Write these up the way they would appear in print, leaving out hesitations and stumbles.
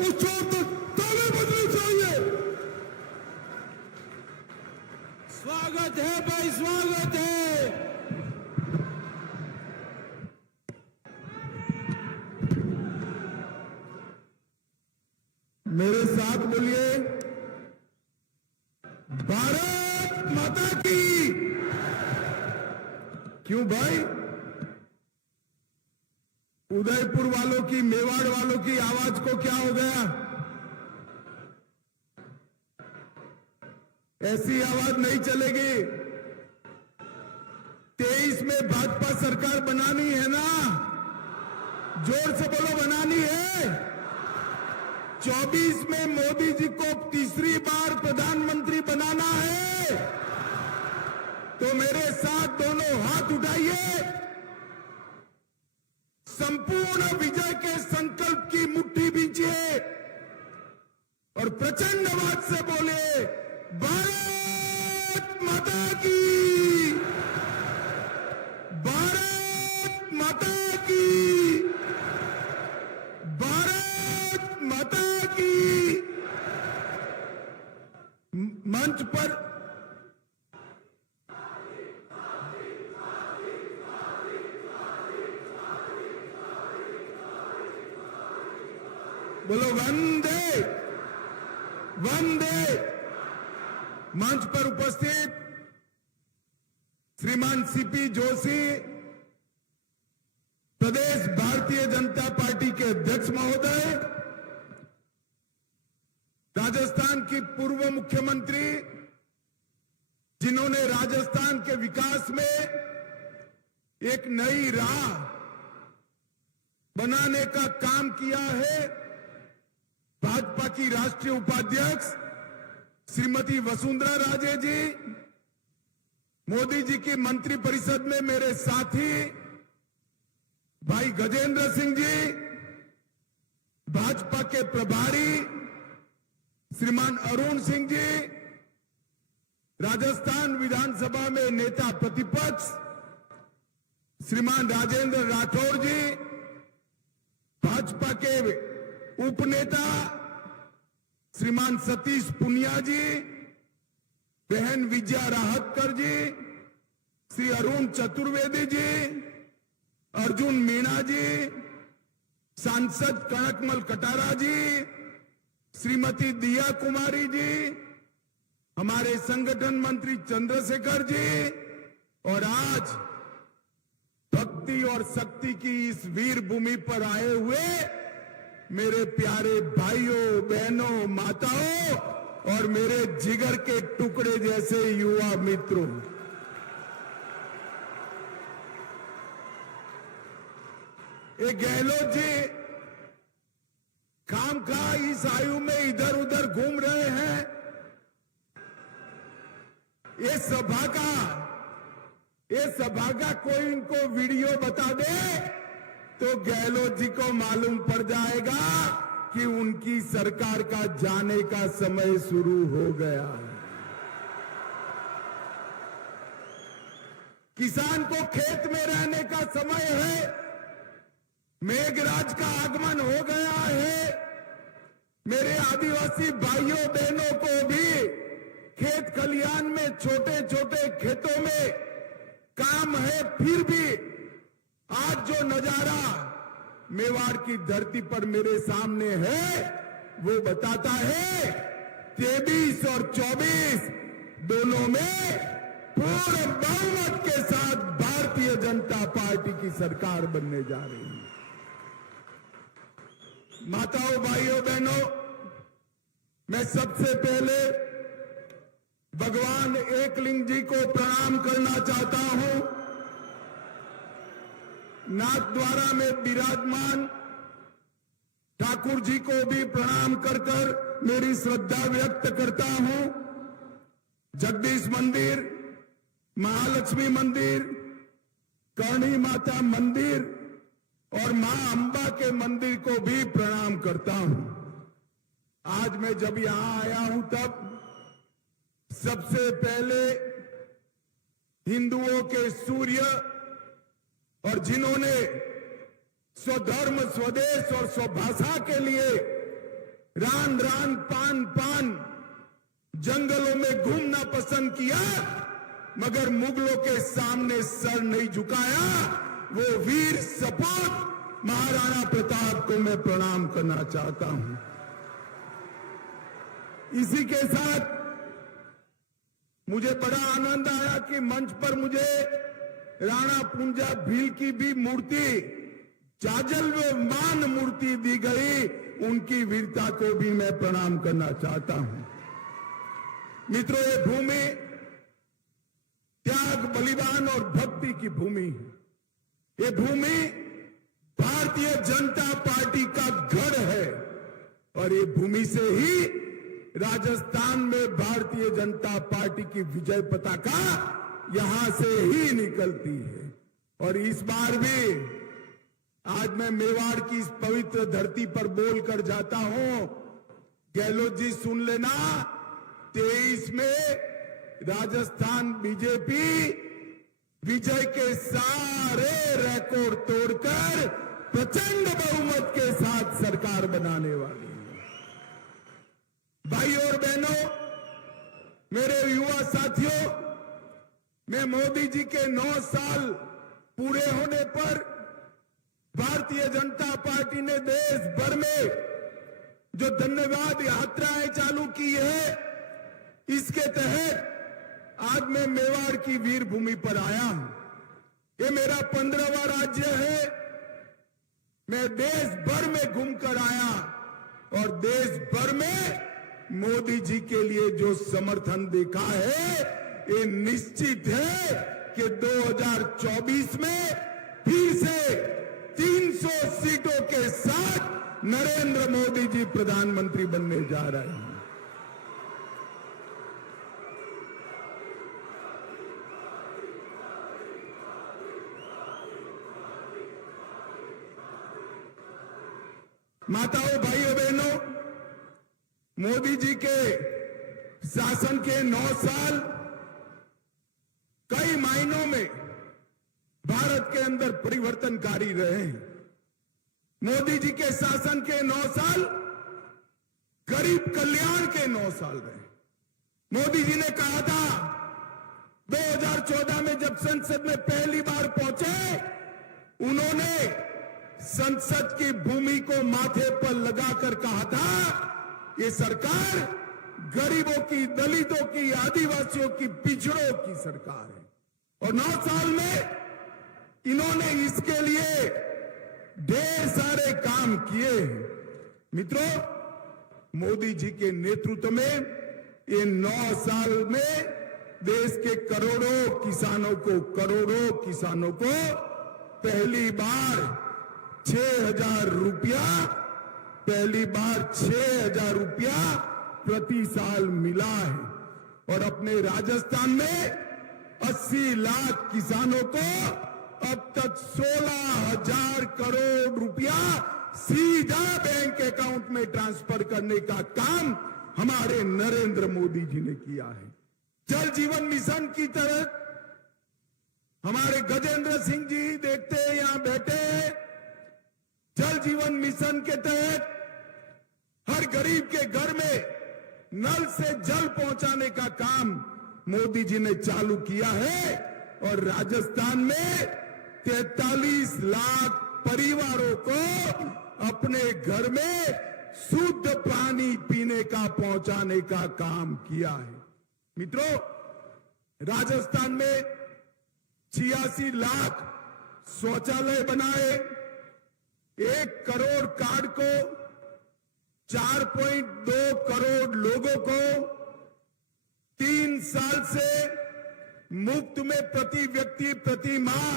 उस छोर तक ताले बजने चाहिए। स्वागत है भाई, स्वागत है। मेरे साथ बोलिए, भारत माता की। क्यों भाई, उदयपुर वालों की, मेवाड़ वालों की आवाज को क्या हो गया? ऐसी आवाज नहीं चलेगी। 23 में भाजपा सरकार बनानी है ना? जोर से बोलो, बनानी है। 24 में मोदी जी को तीसरी बार प्रधानमंत्री बनाना है। तो मेरे साथ दोनों हाथ उठाइए, संपूर्ण विजय के संकल्प की मुट्ठी बींचिए और प्रचंड आवाज से बोले, भारत माता की, भारत माता की, भारत माता की। मंच पर बोलो वंदे वंदे। मंच पर उपस्थित श्रीमान सीपी जोशी, प्रदेश भारतीय जनता पार्टी के अध्यक्ष महोदय, राजस्थान की पूर्व मुख्यमंत्री, जिन्होंने राजस्थान के विकास में एक नई राह बनाने का काम किया है, भाजपा की राष्ट्रीय उपाध्यक्ष श्रीमती वसुंधरा राजे जी, मोदी जी की मंत्री परिषद में मेरे साथी भाई गजेंद्र सिंह जी, भाजपा के प्रभारी श्रीमान अरुण सिंह जी, राजस्थान विधानसभा में नेता प्रतिपक्ष श्रीमान राजेंद्र राठौर जी, भाजपा के उपनेता श्रीमान सतीश पुनिया जी, बहन विजया राहतकर जी, श्री अरुण चतुर्वेदी जी, अर्जुन मीणा जी, सांसद कनकमल कटारा जी, श्रीमती दिया कुमारी जी, हमारे संगठन मंत्री चंद्रशेखर जी, और आज भक्ति और शक्ति की इस वीर भूमि पर आए हुए मेरे प्यारे भाइयों, बहनों, माताओं और मेरे जिगर के टुकड़े जैसे युवा मित्रों, ये गहलोत जी खामखा इस आयु में इधर उधर घूम रहे हैं। ये सभा का कोई इनको वीडियो बता दे तो गहलोत जी को मालूम पड़ जाएगा कि उनकी सरकार का जाने का समय शुरू हो गया। किसान को खेत में रहने का समय है, मेघराज का आगमन हो गया है। मेरे आदिवासी भाइयों बहनों को भी खेत खलियान में, छोटे छोटे खेतों में काम है, फिर भी आज जो नजारा मेवाड़ की धरती पर मेरे सामने है वो बताता है 23 और 24 दोनों में पूर्ण बहुमत के साथ भारतीय जनता पार्टी की सरकार बनने जा रही है। माताओं, भाइयों, बहनों, मैं सबसे पहले भगवान एकलिंग जी को प्रणाम करना चाहता हूं। नाथद्वारा में विराजमान ठाकुर जी को भी प्रणाम कर मेरी श्रद्धा व्यक्त करता हूं। जगदीश मंदिर, महालक्ष्मी मंदिर, करणी माता मंदिर और मां अंबा के मंदिर को भी प्रणाम करता हूं। आज मैं जब यहां आया हूं तब सबसे पहले हिंदुओं के सूर्य और जिन्होंने स्वधर्म, स्वदेश और स्वभाषा के लिए रान रान पान पान जंगलों में घूमना पसंद किया, मगर मुगलों के सामने सर नहीं झुकाया। वो वीर सपूत महाराणा प्रताप को मैं प्रणाम करना चाहता हूं। इसी के साथ मुझे बड़ा आनंद आया कि मंच पर मुझे राणा पुंजा भील की भी मूर्ति, जाजलमान मूर्ति दी गई। उनकी वीरता को भी मैं प्रणाम करना चाहता हूं। मित्रों, ये भूमि त्याग, बलिदान और भक्ति की भूमि है। ये भूमि भारतीय जनता पार्टी का गढ़ है और ये भूमि से ही राजस्थान में भारतीय जनता पार्टी की विजय पताका यहां से ही निकलती है। और इस बार भी आज मैं मेवाड़ की इस पवित्र धरती पर बोलकर जाता हूं। गहलोत जी सुन लेना, 23 में राजस्थान बीजेपी विजय के सारे रिकॉर्ड तोड़कर प्रचंड बहुमत के साथ सरकार बनाने वाली है। भाइयों और बहनों, मेरे युवा साथियों, मैं मोदी जी के 9 साल पूरे होने पर भारतीय जनता पार्टी ने देश भर में जो धन्यवाद यात्राएं चालू की है, इसके तहत आज मैं मेवाड़ की वीर भूमि पर आया हूं। ये मेरा 15वां राज्य है। मैं देश भर में घूमकर आया और देश भर में मोदी जी के लिए जो समर्थन देखा है, ये निश्चित है कि 2024 में फिर से 300 सीटों के साथ नरेंद्र मोदी जी प्रधानमंत्री बनने जा रहे हैं। माताओं, भाइयों, बहनों, मोदी जी के शासन के 9 साल कई मायनों में भारत के अंदर परिवर्तनकारी रहे हैं। मोदी जी के शासन के 9 साल गरीब कल्याण के 9 साल रहे। मोदी जी ने कहा था 2014 में जब संसद में पहली बार पहुंचे, उन्होंने संसद की भूमि को माथे पर लगाकर कहा था, ये सरकार गरीबों की, दलितों की, आदिवासियों की, पिछड़ों की सरकार है। और 9 साल में इन्होंने इसके लिए ढेर सारे काम किए। मित्रों, मोदी जी के नेतृत्व में ये 9 साल में देश के करोड़ों किसानों को पहली बार 6,000 रुपया प्रति साल मिला है। और अपने राजस्थान में 80 लाख किसानों को अब तक 16,000 करोड़ रुपया सीधा बैंक अकाउंट में ट्रांसफर करने का काम हमारे नरेंद्र मोदी जी ने किया है। जल जीवन मिशन की तरह हमारे गजेंद्र सिंह जी देखते हैं, यहां बैठे हैं। जल जीवन मिशन के तहत हर गरीब के घर में नल से जल पहुंचाने का काम मोदी जी ने चालू किया है। और राजस्थान में 43 लाख परिवारों को अपने घर में शुद्ध पानी पीने का पहुंचाने का काम किया है। मित्रों, राजस्थान में 86 लाख शौचालय बनाए, 1 करोड़ कार्ड को 4.2 करोड़ लोगों को 3 साल से मुफ्त में प्रति व्यक्ति प्रति माह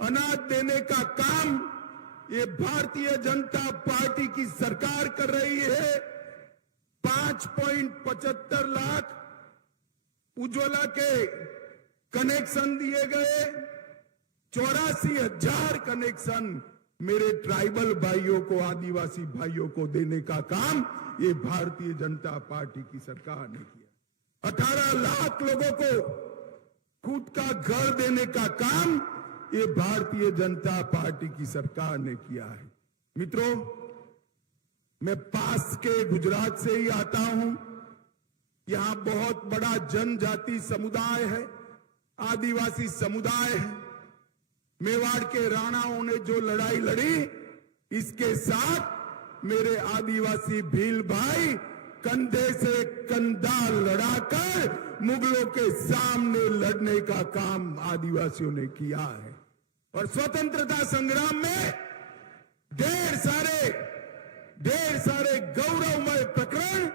अनाज देने का काम ये भारतीय जनता पार्टी की सरकार कर रही है। 5.75 लाख उज्ज्वला के कनेक्शन दिए गए, 84,000 कनेक्शन मेरे ट्राइबल भाइयों को, आदिवासी भाइयों को देने का काम ये भारतीय जनता पार्टी की सरकार ने किया। 18 लाख लोगों को खुद का घर देने का काम ये भारतीय जनता पार्टी की सरकार ने किया है। मित्रों, मैं पास के गुजरात से ही आता हूं। यहां बहुत बड़ा जनजाति समुदाय है, आदिवासी समुदाय है। मेवाड़ के राणाओं ने जो लड़ाई लड़ी, इसके साथ मेरे आदिवासी भील भाई कंधे से कंधा लड़ाकर मुगलों के सामने लड़ने का काम आदिवासियों ने किया है। और स्वतंत्रता संग्राम में ढेर सारे गौरवमय प्रकरण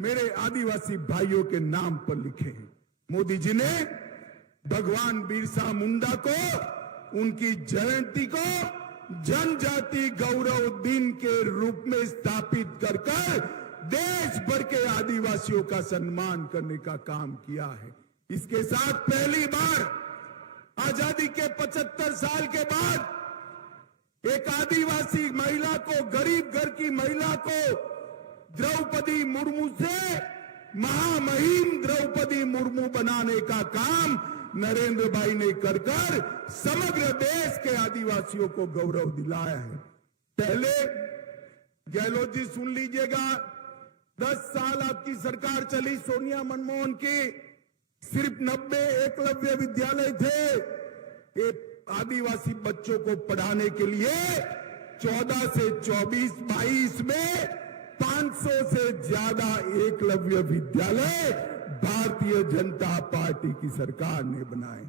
मेरे आदिवासी भाइयों के नाम पर लिखे हैं। मोदी जी ने भगवान बिरसा मुंडा को, उनकी जयंती को जनजाति गौरव दिन के रूप में स्थापित कर देश भर के आदिवासियों का सम्मान करने का काम किया है। इसके साथ पहली बार आजादी के 75 साल के बाद एक आदिवासी महिला को, गरीब घर की महिला को द्रौपदी मुर्मू से महामहिम द्रौपदी मुर्मू बनाने का काम नरेंद्र भाई ने कर समग्र देश के आदिवासियों को गौरव दिलाया है। पहले गहलोत जी सुन लीजिएगा, 10 साल आपकी सरकार चली सोनिया मनमोहन की, सिर्फ 90 एकलव्य विद्यालय थे। ये आदिवासी बच्चों को पढ़ाने के लिए 14 से 24-22 में 500 से ज्यादा एकलव्य विद्यालय भारतीय जनता पार्टी की सरकार ने बनाए।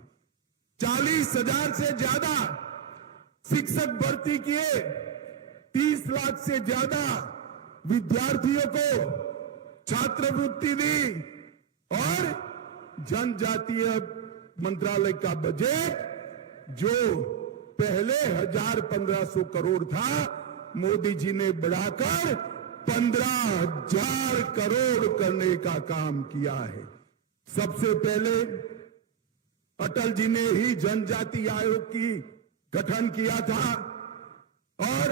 40,000 से ज्यादा शिक्षक भर्ती किए, 30 लाख से ज्यादा विद्यार्थियों को छात्रवृत्ति दी और जनजातीय मंत्रालय का बजट जो पहले 1,000-1,500 करोड़ था, मोदी जी ने बढ़ाकर 15,000 करोड़ करने का काम किया है। सबसे पहले अटल जी ने ही जनजाति आयोग की गठन किया था और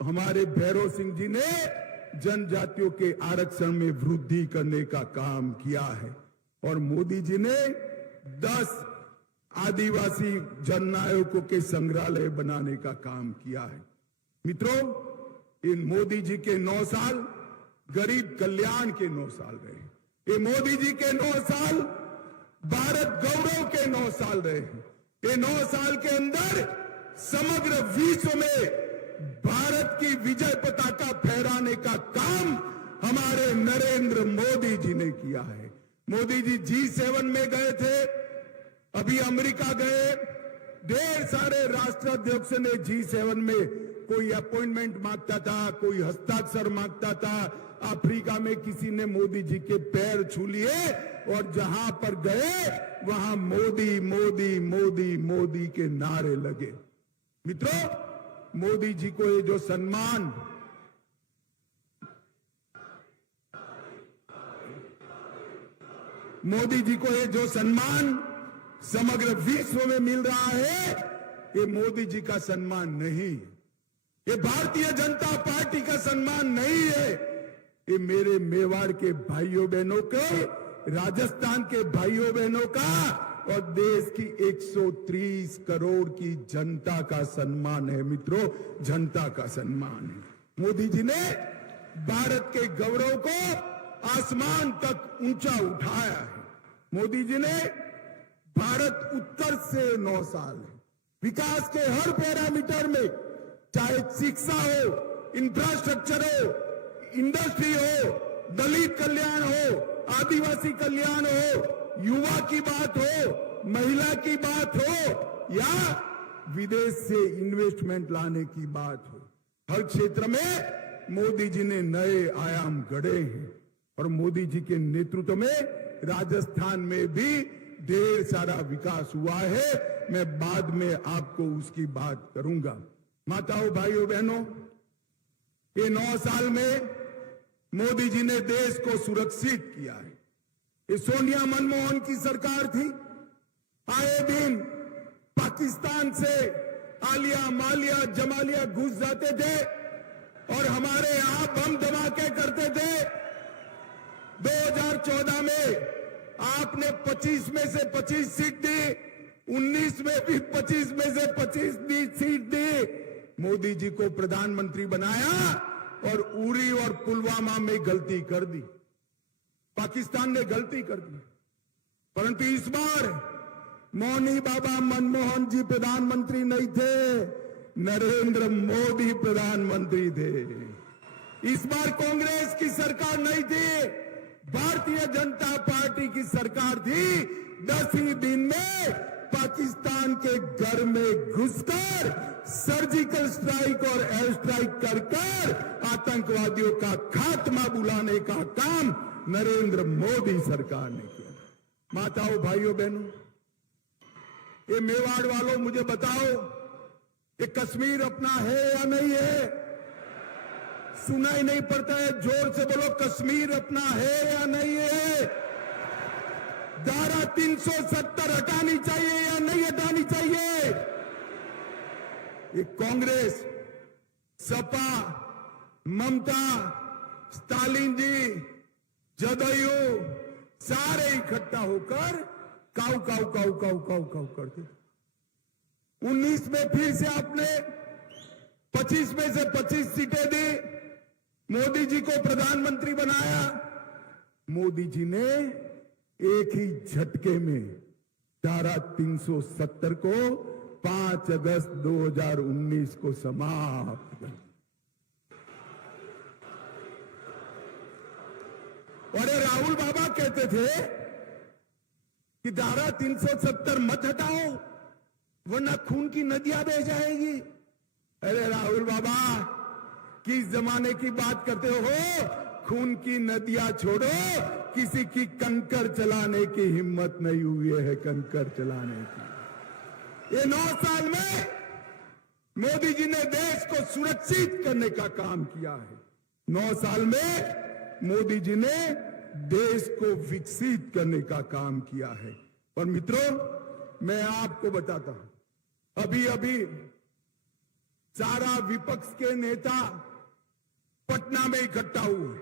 हमारे भैरव सिंह जी ने जनजातियों के आरक्षण में वृद्धि करने का काम किया है। और मोदी जी ने 10 आदिवासी जननायकों के संग्रहालय बनाने का काम किया है। मित्रों, इन मोदी जी के 9 साल गरीब कल्याण के 9 साल रहे। ये मोदी जी के 9 साल भारत गौरव के 9 साल रहे। ये 9 साल के अंदर समग्र विश्व में भारत की विजय पताका फहराने का काम हमारे नरेंद्र मोदी जी ने किया है। मोदी जी G7 में गए थे, अभी अमेरिका गए, ढेर सारे राष्ट्राध्यक्ष ने G7 में कोई अपॉइंटमेंट मांगता था, कोई हस्ताक्षर मांगता था। अफ्रीका में किसी ने मोदी जी के पैर छू लिए और जहां पर गए वहां मोदी मोदी मोदी मोदी के नारे लगे। मित्रों, मोदी जी को ये जो सम्मान समग्र विश्व में मिल रहा है, ये मोदी जी का सम्मान नहीं है, ये भारतीय जनता पार्टी का सम्मान नहीं है। ये मेरे मेवाड़ के भाइयों बहनों के, राजस्थान के भाइयों बहनों का और देश की 130 करोड़ की जनता का सम्मान है। मित्रों, जनता का सम्मान है। मोदी जी ने भारत के गौरव को आसमान तक ऊंचा उठाया है। मोदी जी ने भारत उत्तर से 9 साल है, विकास के हर पैरामीटर में, चाहे शिक्षा हो, इंफ्रास्ट्रक्चर हो, इंडस्ट्री हो, दलित कल्याण हो, आदिवासी कल्याण हो, युवा की बात हो, महिला की बात हो या विदेश से इन्वेस्टमेंट लाने की बात हो, हर क्षेत्र में मोदी जी ने नए आयाम गढ़े हैं। और मोदी जी के नेतृत्व में राजस्थान में भी ढेर सारा विकास हुआ है। मैं बाद में आपको उसकी बात करूंगा। माताओं, भाइयों, बहनों, ये 9 साल में मोदी जी ने देश को सुरक्षित किया है। ये सोनिया मनमोहन की सरकार थी, आए दिन पाकिस्तान से आलिया मालिया जमालिया घुस जाते थे और हमारे यहां बम धमाके करते थे। 2014 में आपने 25 में से 25 सीट दी, 19 में भी 25 में से 25 सीट दी, मोदी जी को प्रधानमंत्री बनाया और उरी और पुलवामा में गलती कर दी, पाकिस्तान ने गलती कर दी। परंतु इस बार मौनी बाबा मनमोहन जी प्रधानमंत्री नहीं थे, नरेंद्र मोदी प्रधानमंत्री थे। इस बार कांग्रेस की सरकार नहीं थी, भारतीय जनता पार्टी की सरकार थी। 10 ही दिन में पाकिस्तान के घर में घुसकर सर्जिकल स्ट्राइक और एयर स्ट्राइक कर आतंकवादियों का खात्मा बुलाने का काम नरेंद्र मोदी सरकार ने किया। माताओं, भाइयों, बहनों, ये मेवाड़ वालों मुझे बताओ, ये कश्मीर अपना है या नहीं है? सुनाई नहीं पड़ता है, जोर से बोलो, कश्मीर अपना है या नहीं है? धारा 370 हटानी चाहिए या नहीं हटानी चाहिए? ये कांग्रेस, सपा, ममता, स्टालिन जी, जदयू सारे इकट्ठा होकर काऊ काऊ काऊ काऊ काऊ काऊ करते। 19 में फिर से आपने 25 में से 25 सीटें दी, मोदी जी को प्रधानमंत्री बनाया। मोदी जी ने एक ही झटके में धारा 370 को 5 अगस्त 2019 को समाप्त कर दिया। और ये राहुल बाबा कहते थे कि धारा 370 मत हटाओ वरना खून की नदियां बह जाएगी। अरे राहुल बाबा, किस जमाने की बात करते हो? खून की नदियां छोड़ो, किसी की कंकर चलाने की हिम्मत नहीं हुई है, कंकर चलाने की। ये 9 साल में मोदी जी ने देश को सुरक्षित करने का काम किया है। 9 साल में मोदी जी ने देश को विकसित करने का काम किया है। और मित्रों, मैं आपको बताता हूं, अभी अभी सारा विपक्ष के नेता पटना में इकट्ठा हुए,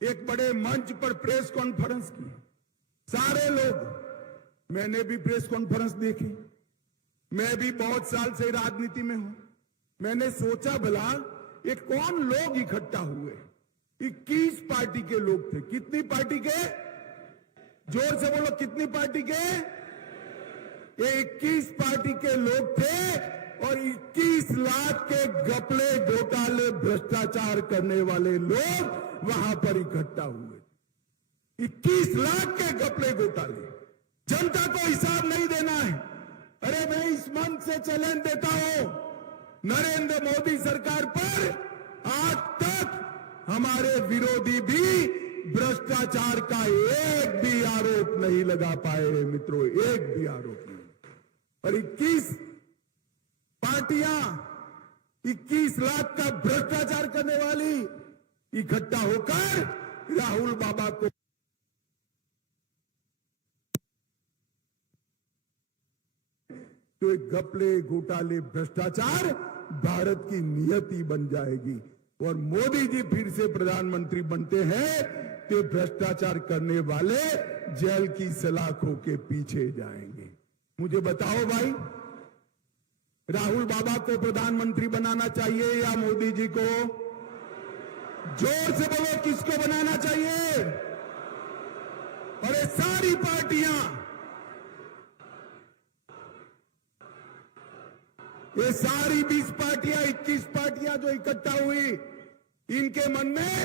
एक बड़े मंच पर प्रेस कॉन्फ्रेंस की। सारे लोग, मैंने भी प्रेस कॉन्फ्रेंस देखी, मैं भी बहुत साल से राजनीति में हूं। मैंने सोचा भला ये कौन लोग इकट्ठा हुए? 21 पार्टी के लोग थे। कितनी पार्टी के? जोर से बोलो, कितनी पार्टी के? ये 21 पार्टी के लोग थे और 21 लाख के घपले, घोटाले, भ्रष्टाचार करने वाले लोग वहां पर इकट्ठा हुए। 21 लाख के घपले, घोटाले, जनता को हिसाब नहीं देना है। अरे मैं इस मंच से चैलेंज देता हूं, नरेंद्र मोदी सरकार पर आज तक हमारे विरोधी भी भ्रष्टाचार का एक भी आरोप नहीं लगा पाए मित्रों, एक भी आरोप नहीं। और 21 पार्टियां 21 लाख का भ्रष्टाचार करने वाली इकट्ठा होकर राहुल बाबा को तो एक घपले, घोटाले, भ्रष्टाचार भारत की नियति बन जाएगी। और मोदी जी फिर से प्रधानमंत्री बनते हैं तो भ्रष्टाचार करने वाले जेल की सलाखों के पीछे जाएंगे। मुझे बताओ भाई, राहुल बाबा को प्रधानमंत्री बनाना चाहिए या मोदी जी को? जोर से बोलो, किसको बनाना चाहिए? और ये सारी पार्टियां, ये सारी 20 पार्टियां, 21 पार्टियां जो इकट्ठा हुई, इनके मन में,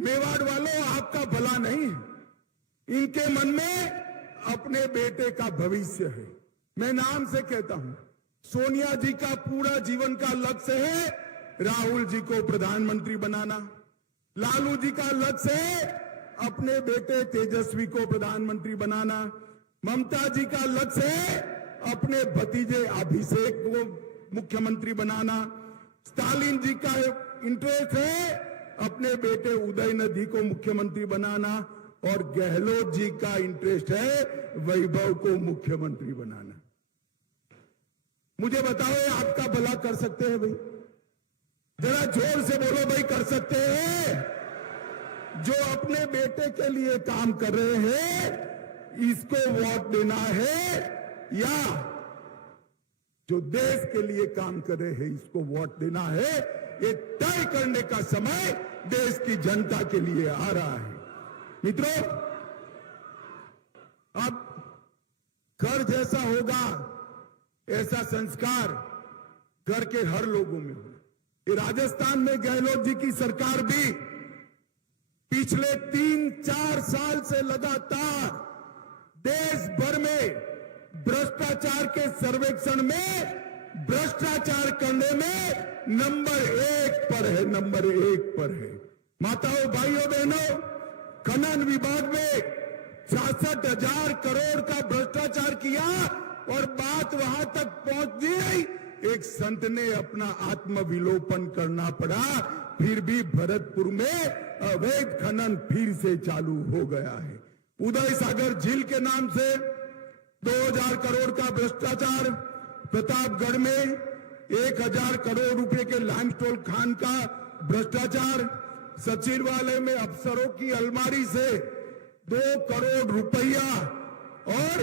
मेवाड़ वालों, आपका भला नहीं है। इनके मन में अपने बेटे का भविष्य है। मैं नाम से कहता हूं, सोनिया जी का पूरा जीवन का लक्ष्य है राहुल जी को प्रधानमंत्री बनाना। लालू जी का लक्ष्य है अपने बेटे तेजस्वी को प्रधानमंत्री बनाना। ममता जी का लक्ष्य है अपने भतीजे अभिषेक को मुख्यमंत्री बनाना। स्टालिन जी का इंटरेस्ट है अपने बेटे उदयनिधि को मुख्यमंत्री बनाना। और गहलोत जी का इंटरेस्ट है वैभव को मुख्यमंत्री बनाना। मुझे बताओ, ये आपका भला कर सकते हैं भाई? जरा जोर से बोलो भाई, कर सकते हैं? जो अपने बेटे के लिए काम कर रहे हैं, इसको वोट देना है, या जो देश के लिए काम कर रहे हैं, इसको वोट देना है? ये तय करने का समय देश की जनता के लिए आ रहा है। मित्रों, अब कर जैसा होगा ऐसा संस्कार घर के हर लोगों में हो। ये राजस्थान में गहलोत जी की सरकार भी पिछले 3-4 साल से लगातार देश भर में भ्रष्टाचार के सर्वेक्षण में भ्रष्टाचार करने में नंबर 1 पर है, नंबर 1 पर है। माताओं, भाइयों, बहनों, खनन विभाग में 66,000 करोड़ का भ्रष्टाचार किया और बात वहां तक पहुंच गई, एक संत ने अपना आत्मविलोपन करना पड़ा, फिर भी भरतपुर में अवैध खनन फिर से चालू हो गया है। उदय सागर झील के नाम से 2000 करोड़ का भ्रष्टाचार, प्रतापगढ़ में 1000 करोड़ रुपए के लाइमस्टोन खान का भ्रष्टाचार, सचिवालय में अफसरों की अलमारी से 2 करोड़ रुपया और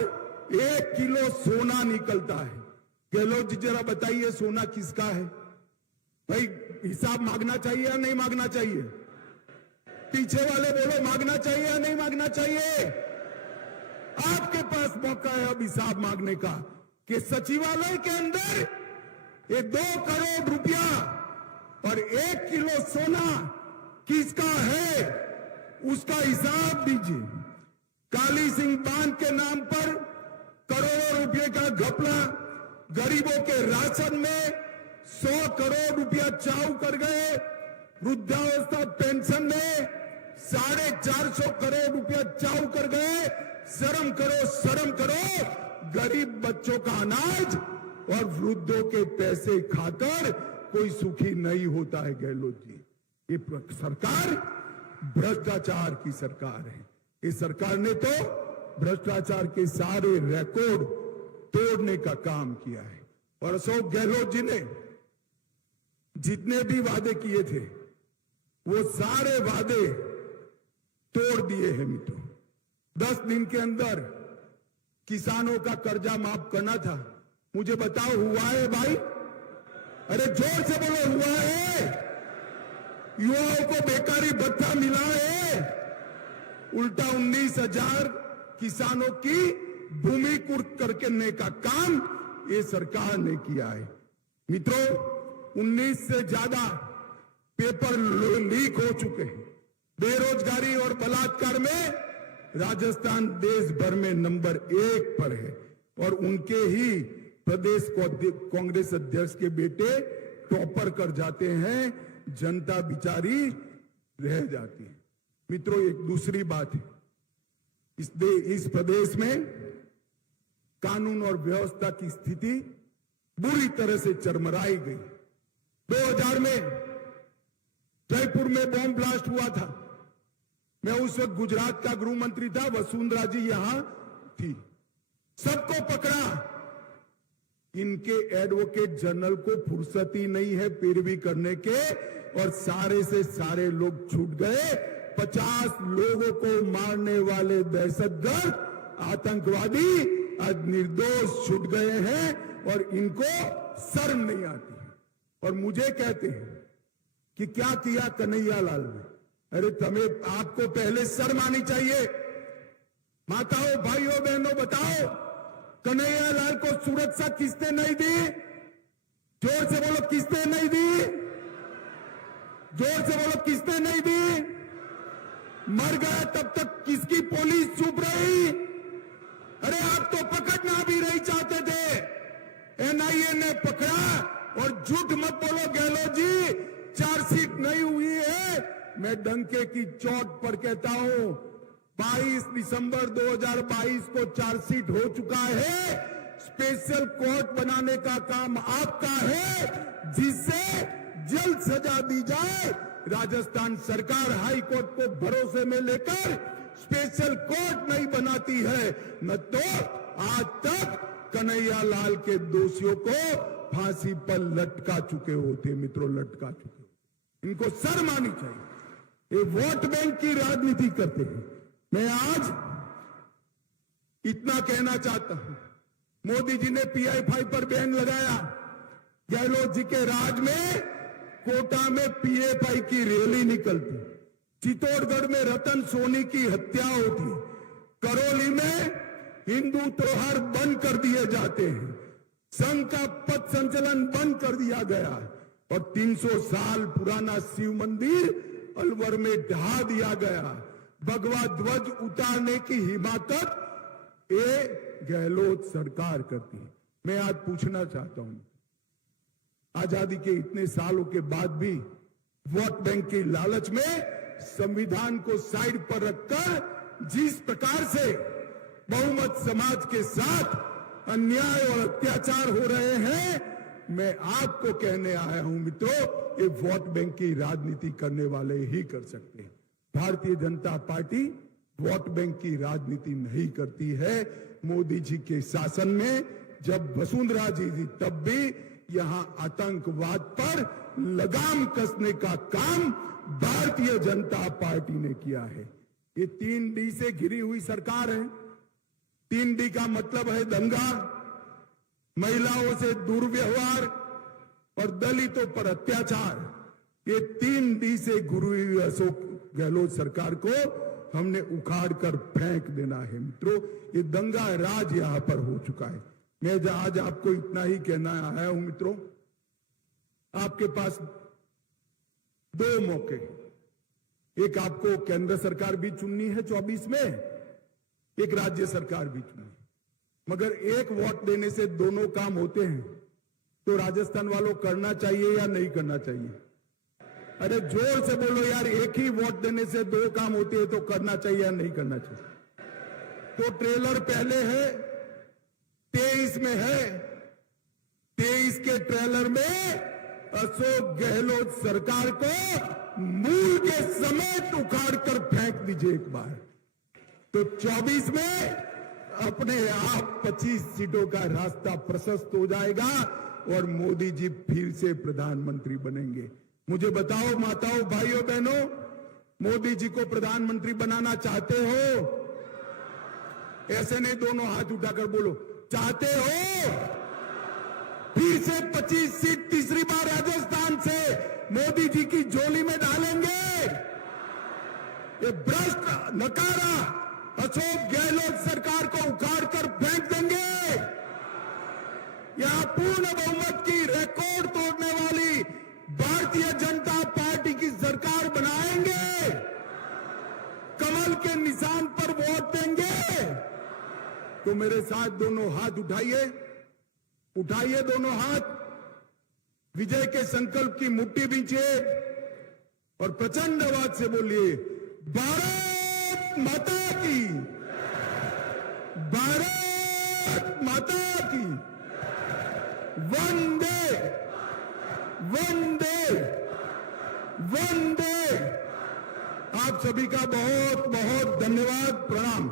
1 किलो सोना निकलता है। गहलोत जी, जरा बताइए सोना किसका है? भाई, हिसाब मांगना चाहिए या नहीं मांगना चाहिए? पीछे वाले बोलो, मांगना चाहिए या नहीं मांगना चाहिए? आपके पास मौका है अब हिसाब मांगने का कि सचिवालय के अंदर ये 2 करोड़ रुपया और 1 किलो सोना किसका है, उसका हिसाब दीजिए। काली सिंह बांध के नाम पर करोड़ों रुपए का घपला, गरीबों के राशन में 100 करोड़ रुपया चाऊ कर गए, वृद्धावस्था पेंशन में 450 करोड़ रुपया चाऊ कर गए। शर्म करो, शर्म करो। गरीब बच्चों का अनाज और वृद्धों के पैसे खाकर कोई सुखी नहीं होता है। गहलोत जी, ये सरकार भ्रष्टाचार की सरकार है। इस सरकार ने तो भ्रष्टाचार के सारे रिकॉर्ड तोड़ने का काम किया है। और अशोक गहलोत जी ने जितने भी वादे किए थे वो सारे वादे तोड़ दिए हैं। मित्रों, 10 दिन के अंदर किसानों का कर्जा माफ करना था। मुझे बताओ, हुआ है भाई? अरे जोर से बोलो, हुआ है? युवाओं को बेकारी भत्ता मिला है? उल्टा 19,000 किसानों की भूमि कुर्क करने का काम ये सरकार ने किया है। मित्रों, 19 से ज्यादा पेपर लीक हो चुके हैं। बेरोजगारी और बलात्कार में राजस्थान देश भर में नंबर 1 पर है और उनके ही प्रदेश कांग्रेस अध्यक्ष के बेटे टॉपर कर जाते हैं, जनता बिचारी रह जाती है। मित्रों, एक दूसरी बात है, इस प्रदेश में कानून और व्यवस्था की स्थिति बुरी तरह से चरमराई गई। 2000 में जयपुर में बॉम्ब ब्लास्ट हुआ था। मैं उस वक्त गुजरात का गृह मंत्री था, वसुंधरा जी यहां थी। सबको पकड़ा। इनके एडवोकेट जनरल को फुर्सत ही नहीं है पैरवी करने के और सारे से सारे लोग छूट गए। 50 लोगों को मारने वाले दहशतगर्द आतंकवादी आज निर्दोष छूट गए हैं और इनको शर्म नहीं आती है और मुझे कहते हैं कि क्या किया कन्हैया लाल ने। अरे तुम्हें, आपको पहले शर्म आनी चाहिए। माताओं, भाइयों, बहनों, बताओ, कन्हैया लाल को सुरक्षा किसने नहीं दी? जोर से बोलो, किसने नहीं दी? जोर से बोलो, किसने नहीं दी? मर गया तब तक किसकी पुलिस चुप रही? अरे आप तो पकड़ना भी नहीं चाहते थे, एनआईए ने पकड़ा। और झूठ मत बोलो गहलोत जी, चार्जशीट नहीं हुई है। मैं डंके की चोट पर कहता हूं, 22 दिसंबर 2022 को चार्जशीट हो चुका है। स्पेशल कोर्ट बनाने का काम आपका है, जिससे जल्द सजा दी जाए। राजस्थान सरकार हाई कोर्ट को भरोसे में लेकर स्पेशल कोर्ट नहीं बनाती है, न तो आज तक कन्हैया लाल के दोषियों को फांसी पर लटका चुके होते। मित्रों, लटका चुके। इनको शर्म आनी चाहिए। ये वोट बैंक की राजनीति करते हैं। मैं आज इतना कहना चाहता हूं, मोदी जी ने PI5 पर बैन लगाया। गहलोत जी के राज में कोटा में पीएफआई की रैली निकलती, चित्तौड़गढ़ में रतन सोनी की हत्या होती, करौली में हिंदू त्योहार बंद कर दिए जाते हैं, संघ का पथ संचलन बंद कर दिया गया और 300 साल पुराना शिव मंदिर अलवर में ढहा दिया गया। भगवा ध्वज उतारने की हिमाकत ये गहलोत सरकार करती है। मैं आज पूछना चाहता हूं, आजादी के इतने सालों के बाद भी वोट बैंक की लालच में संविधान को साइड पर रखकर जिस प्रकार से बहुमत समाज के साथ अन्याय और अत्याचार हो रहे हैं, मैं आपको कहने आया हूं मित्रों, ये वोट बैंक की राजनीति करने वाले ही कर सकते हैं। Bharatiya Janata party vote bank की राजनीति नहीं करती है। मोदी जी के शासन में जब वसुंधरा जी थी तब भी यहां आतंकवाद पर लगाम कसने का काम भारतीय जनता पार्टी ने किया है। ये 3D से घिरी हुई सरकार है। 3D का मतलब है दंगा, महिलाओं से दुर्व्यवहार और दलितों पर अत्याचार। ये 3D से घिरी हुई अशोक गहलोत सरकार को हमने उखाड़ कर फेंक देना है। मित्रों, ये दंगा राज यहां पर हो चुका है। मैं आज आपको इतना ही कहना आया हूं मित्रों, आपके पास 2 मौके, एक आपको केंद्र सरकार भी चुननी है 24 में, एक राज्य सरकार भी चुननी, मगर एक वोट देने से दोनों काम होते हैं। तो राजस्थान वालों करना चाहिए या नहीं करना चाहिए? अरे जोर से बोलो यार, एक ही वोट देने से 2 काम होते हैं तो करना चाहिए या नहीं करना चाहिए? तो ट्रेलर पहले है, 23 में है। 23 के ट्रेलर में अशोक गहलोत सरकार को मूल के समेत उखाड़ कर फेंक दीजिए एक बार। तो 24 में अपने आप 25 सीटों का रास्ता प्रशस्त हो जाएगा और मोदी जी फिर से प्रधानमंत्री बनेंगे। मुझे बताओ माताओं, भाइयों, बहनों, मोदी जी को प्रधानमंत्री बनाना चाहते हो? ऐसे नहीं, दोनों हाथ उठाकर बोलो, चाहते हो? फिर से 25 सीट तीसरी बार राजस्थान से मोदी जी की झोली में डालेंगे? ये भ्रष्ट नकारा अशोक गहलोत सरकार को उखाड़ कर फेंक देंगे? यहां पूर्ण बहुमत की रिकॉर्ड तोड़ने वाली भारतीय जनता पार्टी की सरकार बनाएंगे? कमल के निशान पर वोट देंगे? तो मेरे साथ दोनों हाथ उठाइए, उठाइए दोनों हाथ, विजय के संकल्प की मुट्ठी बींचिए और प्रचंड आवाज से बोलिए, भारत माता की, भारत माता की, वंदे वंदे वंदे। आप सभी का बहुत बहुत धन्यवाद, प्रणाम।